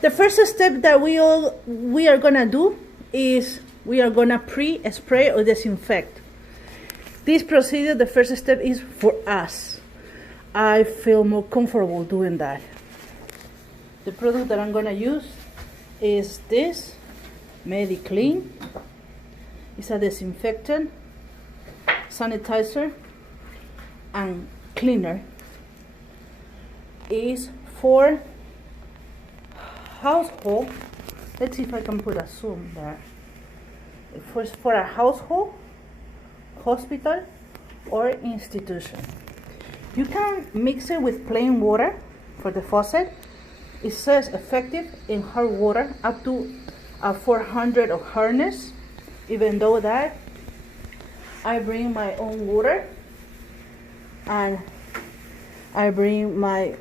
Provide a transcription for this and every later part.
The first step that we are gonna do is we are gonna pre-spray or disinfect. This procedure, the first step is for us. I feel more comfortable doing that. The product that I'm gonna use is this Mediclean. It's a disinfectant, sanitizer, and cleaner. Is for household. Let's see if I can put a zoom there. For a household, hospital, or institution. You can mix it with plain water for the faucet. It says effective in hard water up to 400 of hardness. Even though that, I bring my own water and I bring my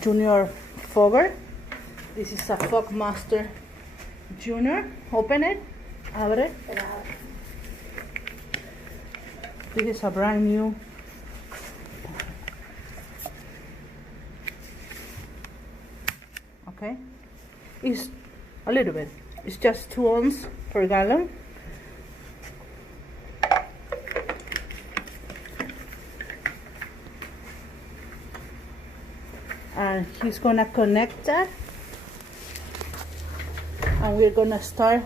Junior Fogger. This is a Fog Master Junior. Open it. Abre. This is a brand new. Okay. It's a little bit. It's just 2 ounces per gallon. And he's gonna connect that. And we're gonna start